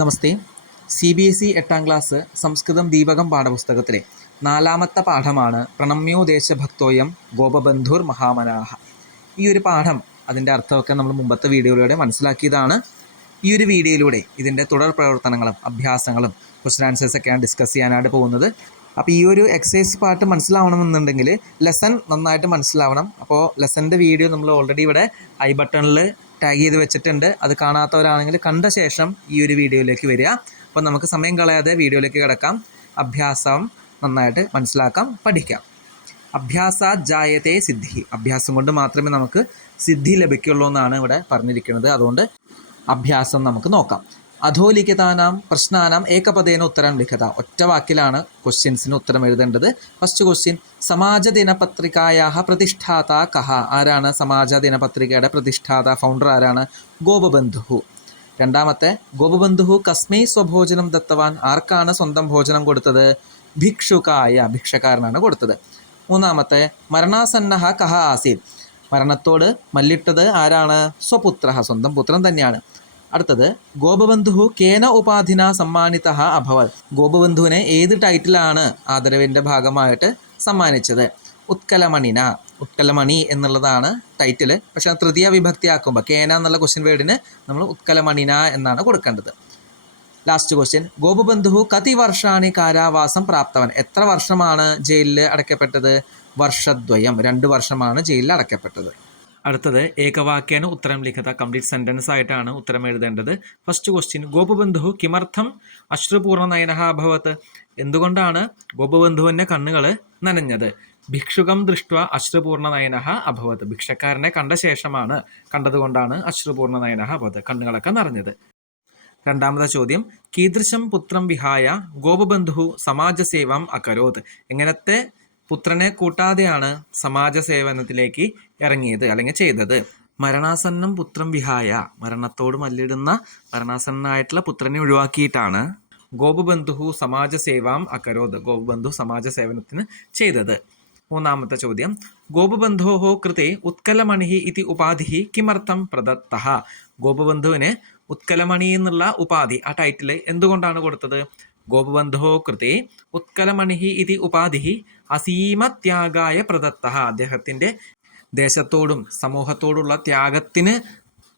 നമസ്തേ. CBSE 8ാം class സംസ്കൃതം ദീപകം പാഠപുസ്തകത്തിലെ 4ാമത്തെ പാഠമാണ് പ്രണമ്യോ ദേശഭക്തോയം ഗോപബന്ധുർ മഹാമനാഹ. ഈ ഒരു പാഠം അതിൻ്റെ അർത്ഥമൊക്കെ നമ്മൾ മുമ്പത്തെ വീഡിയോയിലൂടെ മനസ്സിലാക്കിയതാണ്. ഈ ഒരു വീഡിയോയിലൂടെ ഇതിൻ്റെ തുടർ പ്രവർത്തനങ്ങളും അഭ്യാസങ്ങളും ക്വസ്റ്റൻ ആൻസേഴ്സൊക്കെയാണ് ഡിസ്കസ് ചെയ്യാനായിട്ട് പോകുന്നത്. അപ്പോൾ ഈ ഒരു എക്സസൈസ് പാർട്ട് മനസ്സിലാവണമെന്നുണ്ടെങ്കിൽ ലെസൺ നന്നായിട്ട് മനസ്സിലാവണം. അപ്പോൾ ലെസൻ്റെ വീഡിയോ നമ്മൾ ഓൾറെഡി ഇവിടെ ഐ ബട്ടണിൽ ടാഗ് ചെയ്ത് വെച്ചിട്ടുണ്ട്. അത് കാണാത്തവരാണെങ്കിൽ കണ്ട ശേഷം ഈ ഒരു വീഡിയോയിലേക്ക് വരിക. അപ്പോൾ നമുക്ക് സമയം കളയാതെ വീഡിയോയിലേക്ക് കിടക്കാം. അഭ്യാസം നന്നായിട്ട് മനസ്സിലാക്കാം, പഠിക്കാം. അഭ്യാസാത് ജായത്തെ സിദ്ധി. അഭ്യാസം കൊണ്ട് മാത്രമേ നമുക്ക് സിദ്ധി ലഭിക്കുള്ളൂ എന്നാണ് ഇവിടെ പറഞ്ഞിരിക്കുന്നത്. അതുകൊണ്ട് അഭ്യാസം നമുക്ക് നോക്കാം. അധോലിഖിതാനാം പ്രശ്നാനാം ഏകപദേന ഉത്തരം ലിഖിത. ഒറ്റ വാക്കിലാണ് ക്വസ്റ്റ്യൻസിന് ഉത്തരം എഴുതേണ്ടത്. ഫസ്റ്റ് ക്വസ്റ്റ്യൻ, സമാജ ദിനപത്രികായാഹ പ്രതിഷ്ഠാത കഹ. ആരാണ് സമാജ ദിനപത്രികയുടെ പ്രതിഷ്ഠാത, ഫൗണ്ടർ ആരാണ്? ഗോപബന്ധു. രണ്ടാമത്തെ, ഗോപബന്ധു കസ്മൈ സ്വഭോജനം ദത്തവാൻ. ആർക്കാണ് സ്വന്തം ഭോജനം കൊടുത്തത്? ഭിക്ഷുകായ, ഭിക്ഷക്കാരനാണ് കൊടുത്തത്. മൂന്നാമത്തെ, മരണാസന്നഹ കഹ ആസീത്. മരണത്തോട് മല്ലിട്ടത് ആരാണ്? സ്വപുത്ര, സ്വന്തം പുത്രൻ തന്നെയാണ്. അടുത്തത്, ഗോപബന്ധു കേന ഉപാധിന സമ്മാനിത അഭവത്. ഗോപബന്ധുവിനെ ഏത് ടൈറ്റിലാണ് ആദരവിൻ്റെ ഭാഗമായിട്ട് സമ്മാനിച്ചത്? ഉത്കലമണിന. ഉത്കലമണി എന്നുള്ളതാണ് ടൈറ്റിൽ. പക്ഷേ തൃതീയ വിഭക്തിയാക്കുമ്പോൾ കേന എന്നുള്ള ക്വസ്റ്റ്യൻ വേർഡിന് നമ്മൾ ഉത്കലമണിന എന്നാണ് കൊടുക്കേണ്ടത്. ലാസ്റ്റ് ക്വസ്റ്റ്യൻ, ഗോപബന്ധു കതി വർഷാണി കാരാവാസം പ്രാപ്തവൻ. എത്ര വർഷമാണ് ജയിലിൽ അടയ്ക്കപ്പെട്ടത്? വർഷദ്വയം, 2 വർഷമാണ് ജയിലിൽ അടയ്ക്കപ്പെട്ടത്. അടുത്തത്, ഏകവാക്യേന ഉത്തരം ലിഖിത. കംപ്ലീറ്റ് സെൻറ്റൻസ് ആയിട്ടാണ് ഉത്തരം എഴുതേണ്ടത്. ഫസ്റ്റ് ക്വസ്റ്റ്യൻ, ഗോപബന്ധു കിമർത്ഥം അശ്രുപൂർണ്ണ നയനഃ അഭവത്. എന്തുകൊണ്ടാണ് ഗോപബന്ധുവിൻ്റെ കണ്ണുകൾ നനഞ്ഞത്? ഭിക്ഷുകം ദൃഷ്ട്വ അശ്രുപൂർണ്ണ നയനഃ അഭവത്. ഭിക്ഷക്കാരനെ കണ്ട ശേഷമാണ്, കണ്ടതുകൊണ്ടാണ് അശ്രുപൂർണ്ണ നയനഃ അഭവത്, കണ്ണുകളൊക്കെ നിറഞ്ഞത്. രണ്ടാമത്തെ ചോദ്യം, കീദൃശം പുത്രം വിഹായ ഗോപബന്ധു സമാജസേവം അകരോത്. എങ്ങനത്തെ പുത്രനെ കൂട്ടാതെയാണ് സമാജ സേവനത്തിലേക്ക് ഇറങ്ങിയത് അല്ലെങ്കിൽ ചെയ്തത്? മരണാസന്നം പുത്രം വിഹായ. മരണത്തോട് മല്ലിടുന്ന മരണാസന്നായിട്ടുള്ള പുത്രനെ ഒഴിവാക്കിയിട്ടാണ് ഗോപബന്ധു സമാജസേവാം അകരോത്. ഗോപബന്ധു സമാജ സേവനത്തിന് ചെയ്തത്. മൂന്നാമത്തെ ചോദ്യം, ഗോപബന്ധോഹോ കൃതേ ഉത്കലമണി ഇതി ഉപാധി കിമർത്ഥം പ്രദത്തഃ. ഗോപബന്ധുവിന് ഉത്കലമണി എന്നുള്ള ഉപാധി, ആ ടൈറ്റിൽ എന്തുകൊണ്ടാണ് കൊടുത്തത്? ഗോപബന്ധോ കൃതേ ഉത്കലമണി ഇതി ഉപാധി അസീമത്യാഗായ പ്രദത്തഃ. അദ്ദേഹത്തിൻ്റെ ദേശത്തോടും സമൂഹത്തോടുള്ള ത്യാഗത്തിന്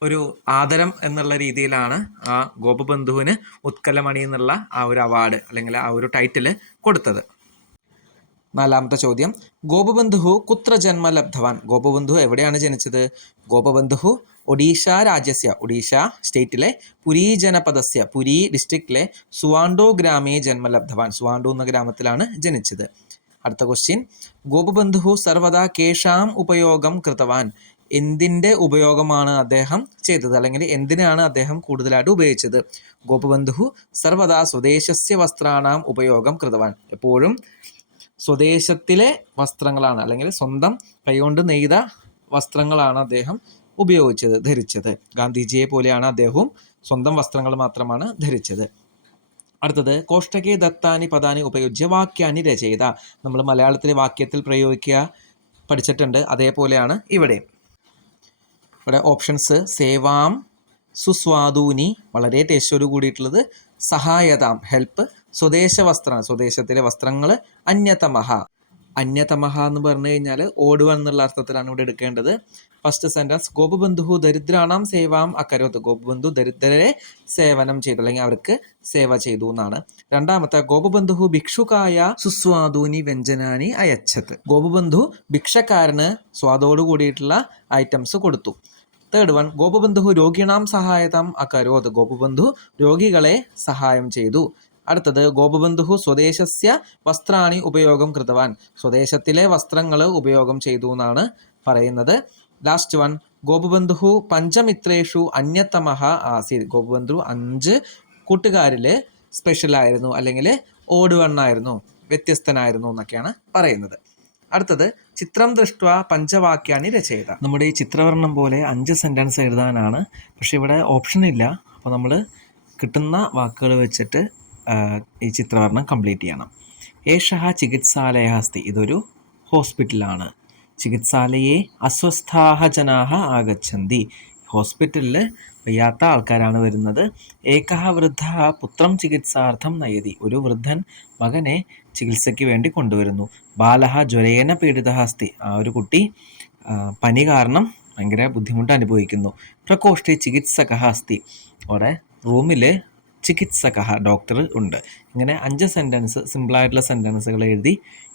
ഒരു ആദരം എന്നുള്ള രീതിയിലാണ് ആ ഗോപബന്ധുവിന് ഉത്കലമണി എന്നുള്ള ആ ഒരു അവാർഡ് അല്ലെങ്കിൽ ആ ഒരു ടൈറ്റിൽ കൊടുത്തത്. നാലാമത്തെ ചോദ്യം, ഗോപബന്ധു കുത്ര ജന്മ ലബ്ധവാൻ. ഗോപബന്ധു എവിടെയാണ് ജനിച്ചത്? ഗോപബന്ധു ഒഡീഷ രാജ്യസ്യ, ഒഡീഷ സ്റ്റേറ്റിലെ പുരി ജനപദസ്യ, പുരി ഡിസ്ട്രിക്റ്റിലെ സുവാണ്ടോ ഗ്രാമേ ജന്മലബ്ധവാൻ. സുവാണ്ടോ എന്ന ഗ്രാമത്തിലാണ് ജനിച്ചത്. അടുത്ത ക്വസ്റ്റ്യൻ, ഗോപബന്ധു സർവദാ കേഷാം ഉപയോഗം കൃതവാൻ. എന്തിൻ്റെ ഉപയോഗമാണ് അദ്ദേഹം ചെയ്തത് അല്ലെങ്കിൽ എന്തിനാണ് അദ്ദേഹം കൂടുതലായിട്ട് ഉപയോഗിച്ചത്? ഗോപബന്ധു സർവദാ സ്വദേശസ്യ വസ്ത്രാണാം ഉപയോഗം കൃതവാൻ. എപ്പോഴും സ്വദേശത്തിലെ വസ്ത്രങ്ങളാണ് അല്ലെങ്കിൽ സ്വന്തം കൈകൊണ്ട് നെയ്ത വസ്ത്രങ്ങളാണ് അദ്ദേഹം ഉപയോഗിച്ചത്, ധരിച്ചത്. ഗാന്ധിജിയെ പോലെയാണ് അദ്ദേഹവും സ്വന്തം വസ്ത്രങ്ങൾ മാത്രമാണ് ധരിച്ചത്. അടുത്തത്, കോഷ്ടകേ ദത്താനി പദാനി ഉപയോഗിച്ച് വാക്യാനി രചയിത. നമ്മൾ മലയാളത്തിലെ വാക്യത്തിൽ പ്രയോഗിക്കുക പഠിച്ചിട്ടുണ്ട്, അതേപോലെയാണ് ഇവിടെ. ഇവിടെ ഓപ്ഷൻസ്, സേവാം, സുസ്വാദൂനി, വളരെ ടേസ്റ്റോട് കൂടിയിട്ടുള്ളത്, സഹായതാം, ഹെൽപ്പ്, സ്വദേശ വസ്ത്രം, സ്വദേശത്തിലെ വസ്ത്രങ്ങൾ, അന്യതമഹ. അന്യതമഹ എന്ന് പറഞ്ഞു കഴിഞ്ഞാൽ ഓടുക എന്നുള്ള അർത്ഥത്തിലാണ് ഇവിടെ എടുക്കേണ്ടത്. First sentence, ഗോപബന്ധു ദരിദ്രാണാം സേവാം അകരോത്. ഗോപബന്ധു ദരിദ്രരെ സേവനം ചെയ്തു അല്ലെങ്കിൽ അവർക്ക് സേവ ചെയ്തു എന്നാണ്. രണ്ടാമത്തെ, ഗോപബന്ധു ഭിക്ഷുക്കായ സുസ്വാദൂനി വ്യഞ്ജനാനി അയച്ചത്. ഗോപബന്ധു ഭിക്ഷക്കാരന് സ്വാദോട് കൂടിയിട്ടുള്ള ഐറ്റംസ് കൊടുത്തു. Third one, ഗോപബന്ധു രോഗിണാം സഹായതാം അകരോത്. ഗോപബന്ധു രോഗികളെ സഹായം ചെയ്തു. അടുത്തത്, ഗോപബന്ധു സ്വദേശസ്യ വസ്ത്രാണി ഉപയോഗം കൃതവാൻ. സ്വദേശത്തിലെ വസ്ത്രങ്ങൾ ഉപയോഗം ചെയ്തു എന്നാണ് പറയുന്നത്. Last one, ഗോപബന്ധു പഞ്ചമിത്രേഷു അന്യതമഹ ആസീത്. ഗോപബന്ധു 5 കൂട്ടുകാരിൽ സ്പെഷ്യലായിരുന്നു അല്ലെങ്കിൽ ഓഡ് വണ്ണായിരുന്നു, വ്യത്യസ്തനായിരുന്നു എന്നൊക്കെയാണ് പറയുന്നത്. അടുത്തത്, ചിത്രം ദൃഷ്ട്വ പഞ്ചവാക്യാനി രചയിത. നമ്മുടെ ഈ ചിത്രവർണ്ണം പോലെ 5 സെൻറ്റൻസ് എഴുതാനാണ്, പക്ഷെ ഇവിടെ ഓപ്ഷൻ ഇല്ല. അപ്പോൾ നമ്മൾ കിട്ടുന്ന വാക്കുകൾ വെച്ചിട്ട് ഈ ചിത്രവർണ്ണം കംപ്ലീറ്റ് ചെയ്യണം. ഏഷഃ ചികിത്സാലയ അസ്തി. ഇതൊരു ഹോസ്പിറ്റലാണ്. ചികിത്സാലയെ അസ്വസ്ഥാഹ ജനാഹ ആഗച്ഛന്തി. ഹോസ്പിറ്റലിൽ വയ്യാത്ത ആൾക്കാരാണ് വരുന്നത്. ഏകഃ വൃദ്ധ പുത്രം ചികിത്സാർത്ഥം നയതി. ഒരു വൃദ്ധൻ മകനെ ചികിത്സയ്ക്ക് വേണ്ടി കൊണ്ടുവരുന്നു. ബാലഹ ജ്വരേന പീഡിതഃ അസ്തി. ആ ഒരു കുട്ടി പനി കാരണം ഭയങ്കര ബുദ്ധിമുട്ട് അനുഭവിക്കുന്നു. പ്രകോഷ്ഠേ ചികിത്സകഃ അസ്തി. അവിടെ റൂമിൽ ചികിത്സകഃ ഡോക്ടർ ഉണ്ട്. ഇങ്ങനെ 5 സെൻറ്റൻസ് സിമ്പിളായിട്ടുള്ള സെൻറ്റൻസുകൾ എഴുതി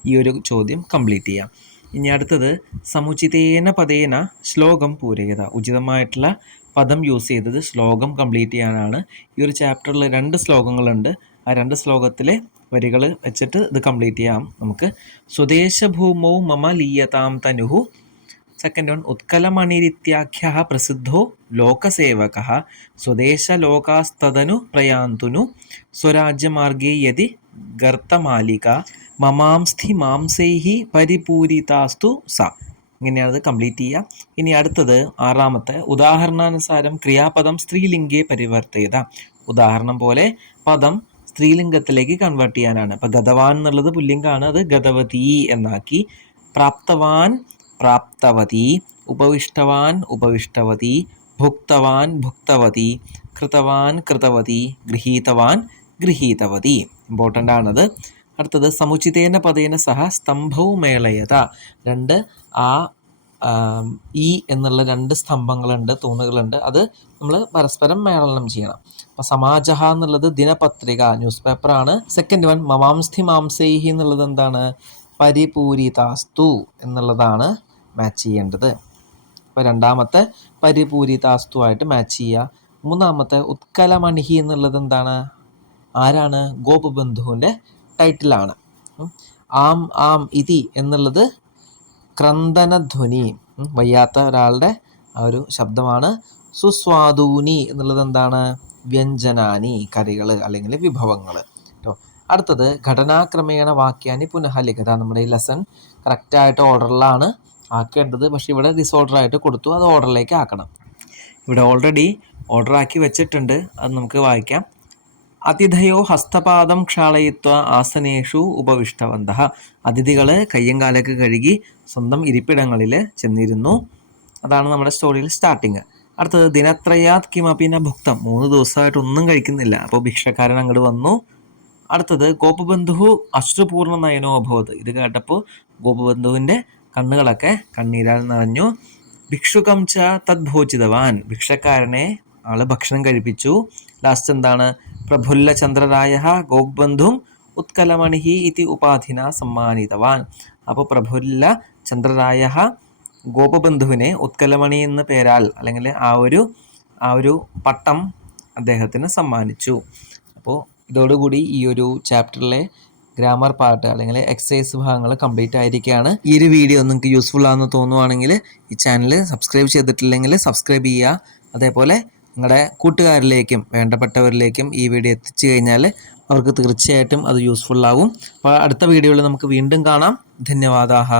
ഈ ഒരു ചോദ്യം കംപ്ലീറ്റ് ചെയ്യാം. ഇനി അടുത്തത് സമുചിതേന പദേന ശ്ലോകം പൂരയത. ഉചിതമായിട്ടുള്ള പദം യൂസ് ചെയ്തത് ശ്ലോകം കംപ്ലീറ്റ് ചെയ്യാനാണ്. ഈ ഒരു ചാപ്റ്ററിൽ 2 ശ്ലോകങ്ങളുണ്ട്. ആ 2 ശ്ലോകത്തിലെ വരികൾ വെച്ചിട്ട് ഇത് കംപ്ലീറ്റ് ചെയ്യാം നമുക്ക്. സ്വദേശഭൂമൗ മമ ലീയതാം തനുഹു. സെക്കൻഡ് വൺ ഉത്കലമണിരിത്യാഖ്യഃ പ്രസിദ്ധോ ലോകസേവകഃ സ്വദേശലോകാസ്തദനു പ്രയാന്തുനു സ്വരാജ്യമാർഗേ യതി ഗർത്തമാലിക മമാംസ്ഥി മാംസൈഃ പരിപൂരിതാസ്തു സ. ഇങ്ങനെയാണ് അത് കംപ്ലീറ്റ് ചെയ്യുക. ഇനി അടുത്തത് 6ാമത്തെ ഉദാഹരണാനുസാരം ക്രിയാപദം സ്ത്രീലിംഗേ പരിവർത്തയത. ഉദാഹരണം പോലെ പദം സ്ത്രീലിംഗത്തിലേക്ക് കൺവേർട്ട് ചെയ്യാനാണ്. ഇപ്പം ഗതവാൻ എന്നുള്ളത് പുല്ലിംഗാണ്, അത് ഗതവതി എന്നാക്കി. പ്രാപ്തവാൻ പ്രാപ്തവതി, ഉപവിഷ്ടവാൻ ഉപവിഷ്ടവതി, ഭുക്തവാൻ ഭുക്തവതി, കൃതവാൻ കൃതവതി, ഗൃഹീതവാൻ ഗൃഹീതവതി. ഇമ്പോർട്ടൻ്റ് ആണത്. അടുത്തത് സമുചിതേന പദേന സഹ സ്തംഭൗ മേളയത. 2 ഈ എന്നുള്ള 2 സ്തംഭങ്ങളുണ്ട്, തൂണുകളുണ്ട്. അത് നമ്മൾ പരസ്പരം മേളനം ചെയ്യണം. അപ്പം സമാജഹ എന്നുള്ളത് ദിനപത്രിക, ന്യൂസ് പേപ്പറാണ്. സെക്കൻഡ് വൺ മമാംസ്ഥി മാംസൈഹി എന്നുള്ളത് എന്താണ്? പരിപൂരിതാസ്തു എന്നുള്ളതാണ് മാച്ച് ചെയ്യേണ്ടത്. അപ്പോൾ 2ാമത്തെ പരിപൂരിതാസ്തു ആയിട്ട് മാച്ച് ചെയ്യുക. 3ാമത്തെ ഉത്കലമണിഹി എന്നുള്ളത് എന്താണ്? ആരാണ്? ഗോപബന്ധുവിൻ്റെ ടൈറ്റിലാണ്. ആം ആം ഇതി എന്നുള്ളത് ക്രന്ദനധ്വനി, വയ്യാത്ത ഒരാളുടെ ആ ഒരു ശബ്ദമാണ്. സുസ്വാദൂനി എന്നുള്ളത് എന്താണ്? വ്യഞ്ജനാനി, കറികൾ അല്ലെങ്കിൽ വിഭവങ്ങൾ കേട്ടോ. അടുത്തത് ഘടനാക്രമേണ വാക്യാനി പുനഃ ലിഖിത. നമ്മുടെ ഈ ലെസൺ കറക്റ്റായിട്ട് ഓർഡറിലാണ് ആക്കേണ്ടത്. പക്ഷേ ഇവിടെ ഡിസോർഡറായിട്ട് കൊടുത്തു, അത് ഓർഡറിലേക്ക് ആക്കണം. ഇവിടെ ഓൾറെഡി ഓർഡറാക്കി വെച്ചിട്ടുണ്ട്, അത് നമുക്ക് വായിക്കാം. അതിഥയോ ഹസ്തപാദം ക്ഷാളയിത്വ ആസനേഷു ഉപവിഷ്ടവന്തഃ. അതിഥികൾ കയ്യും കാലൊക്കെ കഴുകി സ്വന്തം ഇരിപ്പിടങ്ങളിൽ ചെന്നിരുന്നു. അതാണ് നമ്മുടെ സ്റ്റോറിയിൽ സ്റ്റാർട്ടിങ്. അടുത്തത് ദിനത്രയാത് കിമപി ന ഭുക്തം. 3 ദിവസമായിട്ട് ഒന്നും കഴിക്കുന്നില്ല. അപ്പോൾ ഭിക്ഷക്കാരൻ അങ്ങോട്ട് വന്നു. അടുത്തത് ഗോപബന്ധു അശ്രുപൂർണ്ണ നയനോ അഭവത്. ഇത് കേട്ടപ്പോൾ ഗോപബന്ധുവിൻ്റെ കണ്ണുകളൊക്കെ കണ്ണീരാൽ നിറഞ്ഞു. ഭിക്ഷുകം ച തദ്ഭോജിതവാൻ. ഭിക്ഷക്കാരനെ ആള് ഭക്ഷണം കഴിപ്പിച്ചു. ലാസ്റ്റ് എന്താണ്? പ്രഫുല്ല ചന്ദ്രരായ ഗോപബന്ധും ഉത്കലമണിഹി ഇതി ഉപാധിന സമ്മാനിതവാൻ. അപ്പോൾ പ്രഫുല്ല ചന്ദ്രരായ ഗോപബന്ധുവിനെ ഉത്കലമണി എന്ന പേരാൽ അല്ലെങ്കിൽ ആ ഒരു പട്ടം അദ്ദേഹത്തിന് സമ്മാനിച്ചു. അപ്പോൾ ഇതോടുകൂടി ഈ ഒരു ചാപ്റ്ററിലെ ഗ്രാമർ പാർട്ട് അല്ലെങ്കിൽ എക്സസൈസ് ഭാഗങ്ങൾ കംപ്ലീറ്റ് ആയിരിക്കുകയാണ്. ഈ ഒരു വീഡിയോ നിങ്ങൾക്ക് യൂസ്ഫുൾ ആണെന്ന് തോന്നുവാണെങ്കിൽ ഈ ചാനൽ സബ്സ്ക്രൈബ് ചെയ്തിട്ടില്ലെങ്കിൽ സബ്സ്ക്രൈബ് ചെയ്യുക. അതേപോലെ നിങ്ങളുടെ കൂട്ടുകാരിലേക്കും വേണ്ടപ്പെട്ടവരിലേക്കും ഈ വീഡിയോ എത്തിച്ചു കഴിഞ്ഞാൽ അവർക്ക് തീർച്ചയായിട്ടും അത് യൂസ്ഫുൾ ആവും. അപ്പോൾ അടുത്ത വീഡിയോയിൽ നമുക്ക് വീണ്ടും കാണാം. ധന്യവാദാഹ.